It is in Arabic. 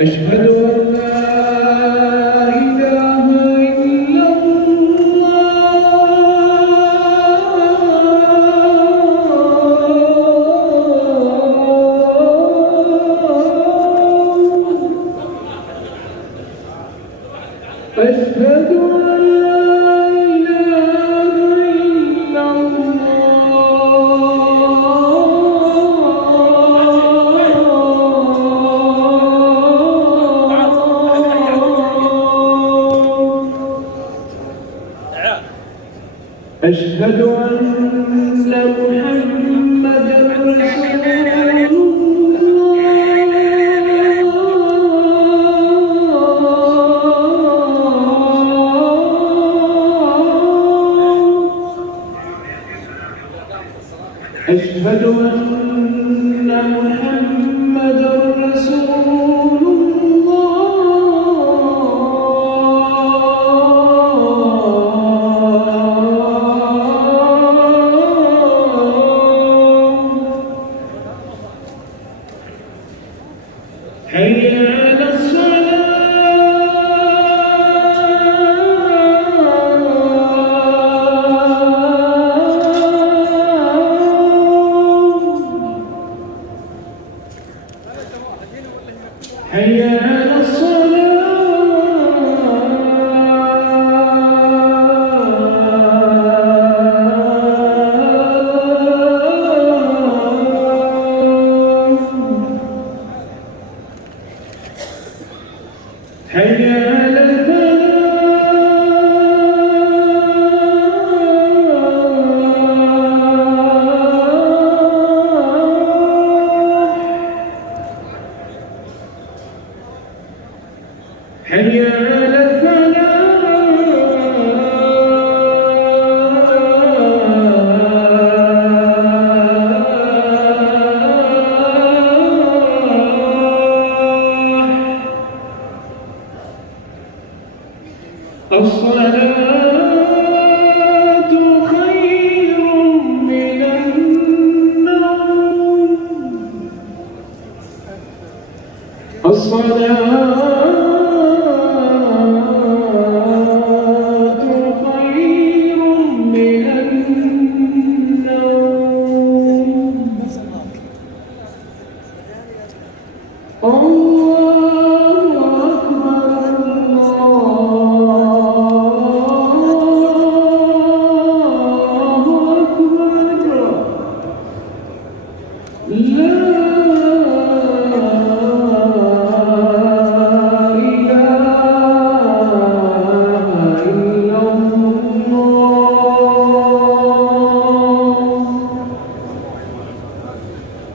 أشهد أن لا إله إلا الله. أشهد أن أشهد أن محمدًا رسول الله. أشهد أن محمدًا رسول حي على الصلاة حي على الصلاة حي على الفلاح حي على الصلاة خير من النوم. الصلاة